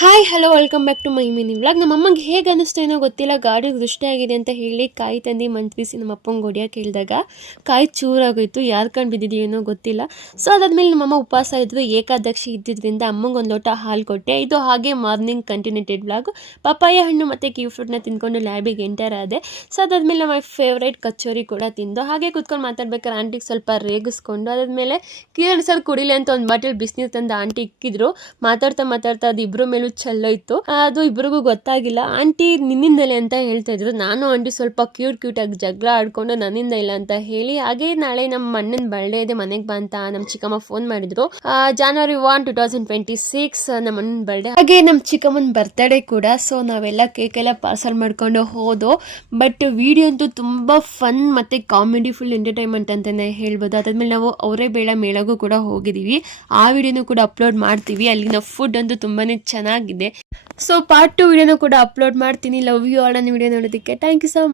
Hi hello welcome back to my mini vlog. ನಮ್ಮ ಅಮ್ಮಂಗೆ ಹೇಗೆ ಅನ್ನಿಸ್ತಾ ಏನೋ ಗೊತ್ತಿಲ್ಲ, ಗಾಡಿ ದೃಷ್ಟಿ ಆಗಿದೆ ಅಂತ ಹೇಳಿ ಕಾಯಿ ತಂದು ಮಂತ್ರಿಸಿ ನಮ್ಮ ಅಪ್ಪಂಗೆ ಹೊಡಿಯೋಕೆ ಹೇಳಿದಾಗ ಕಾಯಿ ಚೂರಾಗೋಯ್ತು. ಯಾರು ಕಂಡು ಬಿದ್ದಿದೆಯೋ ಏನೋ ಗೊತ್ತಿಲ್ಲ. ಸೊ ಅದಾದ್ಮೇಲೆ ನಮ್ಮಮ್ಮ ಉಪವಾಸ ಇದ್ವಿ, ಏಕಾದಶಿ ಇದ್ದಿದ್ದರಿಂದ ಅಮ್ಮಂಗೆ ಒಂದು ಲೋಟ ಹಾಲು ಕೊಟ್ಟೆ. ಇದು ಹಾಗೆ ಮಾರ್ನಿಂಗ್ ಕಂಟಿನ್ಯೂಟೆಡ್ ವ್ಲಾಗು. ಪಪ್ಪಾಯ ಹಣ್ಣು ಮತ್ತು ಕಿವಿ ಫ್ರೂಟ್ನ ತಿಂದ್ಕೊಂಡು ಲ್ಯಾಬಿಗೆ ಎಂಟರ್ ಆದೆ. ಸೊ ಅದಾದ್ಮೇಲೆ ನಮ್ಮ ಫೇವ್ರೇಟ್ ಕಚೋರಿ ಕೂಡ ತಿಂದು ಹಾಗೆ ಕೂತ್ಕೊಂಡು ಮಾತಾಡ್ಬೇಕಾದ್ರೆ ಆಂಟಿಗೆ ಸ್ವಲ್ಪ ರೇಗಿಸ್ಕೊಂಡು ಅದಾದ್ಮೇಲೆ ಕಿರಣ್ ಸರ್ ಕುಡಿಲಿ ಅಂತ ಒಂದು ಬಾಟಲ್ ಬಿಸಿನೀರು ತಂದು ಆಂಟಿ ಇಕ್ಕಿದ್ರು. ಮಾತಾಡ್ತಾ ಅದು ಇಬ್ಬರ ಮೇಲೂ ಚೆಲ್ಲೋಯ್ತು. ಅದು ಇಬ್ಬರಿಗೂ ಗೊತ್ತಾಗಿಲ್ಲ. ಆಂಟಿ ನಿನ್ನಿಂದಲೇ ಅಂತ ಹೇಳ್ತಾ ಇದ್ರು. ನಾನು ಆಂಟಿ ಸ್ವಲ್ಪ ಕ್ಯೂಟ್ ಆಗಿ ಜಗಳ ಆಡ್ಕೊಂಡು ನನ್ನಿಂದ ಇಲ್ಲ ಅಂತ ಹೇಳಿ, ಹಾಗೆ ನಾಳೆ ನಮ್ಮ ಅಣ್ಣನ ಬರ್ಡೇ ಇದೆ, ಮನೆಗೆ ಬಾ ಅಂತ ನಮ್ಮ ಚಿಕ್ಕಮ್ಮ ಫೋನ್ ಮಾಡಿದ್ರು. January 1, 2026 ನಮ್ಮ ಅಣ್ಣನ ಬರ್ಡೇ, ಹಾಗೆ ನಮ್ಮ ಚಿಕ್ಕಮ್ಮನ ಬರ್ತಡೇ ಕೂಡ. ಸೊ ನಾವೆಲ್ಲ ಕೇಕ್ ಎಲ್ಲ ಪಾರ್ಸಲ್ ಮಾಡ್ಕೊಂಡು ಹೋದೋ. ಬಟ್ ವಿಡಿಯೋ ಅಂತೂ ತುಂಬಾ ಫನ್ ಮತ್ತೆ ಕಾಮಿಡಿ, ಫುಲ್ ಎಂಟರ್ಟೈನ್ಮೆಂಟ್ ಅಂತಾನೆ ಹೇಳ್ಬೋದು. ಅದಾದ್ಮೇಲೆ ನಾವು ಅವರೇ ಬೇಳೆ ಮೇಳಗೂ ಕೂಡ ಹೋಗಿದೀವಿ. ಆ ವಿಡಿಯೋನು ಕೂಡ ಅಪ್ಲೋಡ್ ಮಾಡ್ತೀವಿ. ಅಲ್ಲಿನ ಫುಡ್ ಅಂತೂ ತುಂಬಾನೇ ಚೆನ್ನಾಗಿದೆ. ಸೊ ಪಾರ್ಟ್ 2 ವಿಡಿಯೋನು ಕೂಡ ಅಪ್ಲೋಡ್ ಮಾಡ್ತೀನಿ. Love you all. ನನ್ನ ವಿಡಿಯೋ ನೋಡೋದಕ್ಕೆ ಥ್ಯಾಂಕ್ ಯು ಸೊ ಮಚ್.